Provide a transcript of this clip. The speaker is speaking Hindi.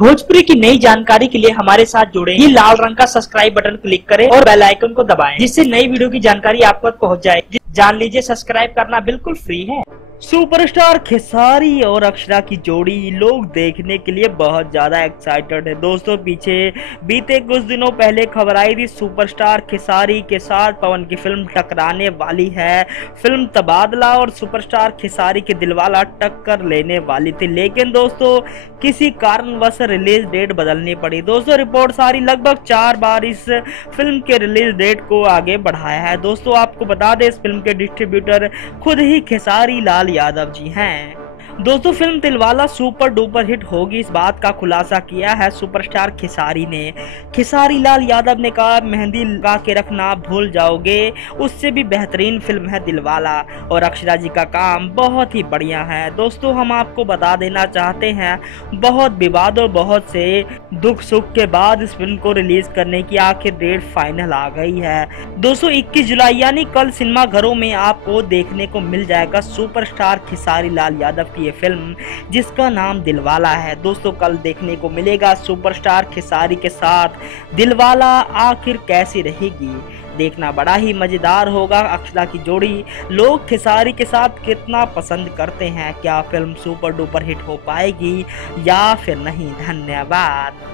भोजपुरी की नई जानकारी के लिए हमारे साथ जुड़े ये लाल रंग का सब्सक्राइब बटन क्लिक करें और बेल आइकन को दबाएं, जिससे नई वीडियो की जानकारी आप तक पहुंच जाए। जान लीजिए, सब्सक्राइब करना बिल्कुल फ्री है। सुपरस्टार खेसारी और अक्षरा की जोड़ी लोग देखने के लिए बहुत ज्यादा एक्साइटेड है। दोस्तों, पीछे बीते कुछ दिनों पहले खबर आई थी सुपरस्टार खेसारी के साथ पवन की फिल्म टकराने वाली है। फिल्म तबादला और सुपरस्टार खेसारी के दिलवाला टक्कर लेने वाली थी, लेकिन दोस्तों किसी कारणवश रिलीज डेट बदलनी पड़ी। दोस्तों, रिपोर्ट सारी लगभग 4 बार इस फिल्म के रिलीज डेट को आगे बढ़ाया है। दोस्तों, आपको बता दें, इस फिल्म के डिस्ट्रीब्यूटर खुद ही खेसारी लाल यादव जी हैं। दोस्तों, फिल्म दिलवाला सुपर डुपर हिट होगी, इस बात का खुलासा किया है सुपरस्टार खेसारी ने। खेसारी लाल यादव ने कहा, मेहंदी लगा के रखना भूल जाओगे, उससे भी बेहतरीन फिल्म है दिलवाला और अक्षरा जी का काम बहुत ही बढ़िया है। दोस्तों, हम आपको बता देना चाहते हैं, बहुत विवाद और बहुत से दुख सुख के बाद इस फिल्म को रिलीज करने की आखिर डेट फाइनल आ गई है। दोस्तों, 21 जुलाई यानी कल सिनेमा घरों में आपको देखने को मिल जाएगा सुपरस्टार खेसारी लाल यादव की फिल्म, जिसका नाम दिलवाला है। दोस्तों, कल देखने को मिलेगा सुपरस्टार खेसारी के साथ दिलवाला आखिर कैसी रहेगी, देखना बड़ा ही मजेदार होगा। अक्षरा की जोड़ी लोग खेसारी के साथ कितना पसंद करते हैं, क्या फिल्म सुपर डुपर हिट हो पाएगी या फिर नहीं। धन्यवाद।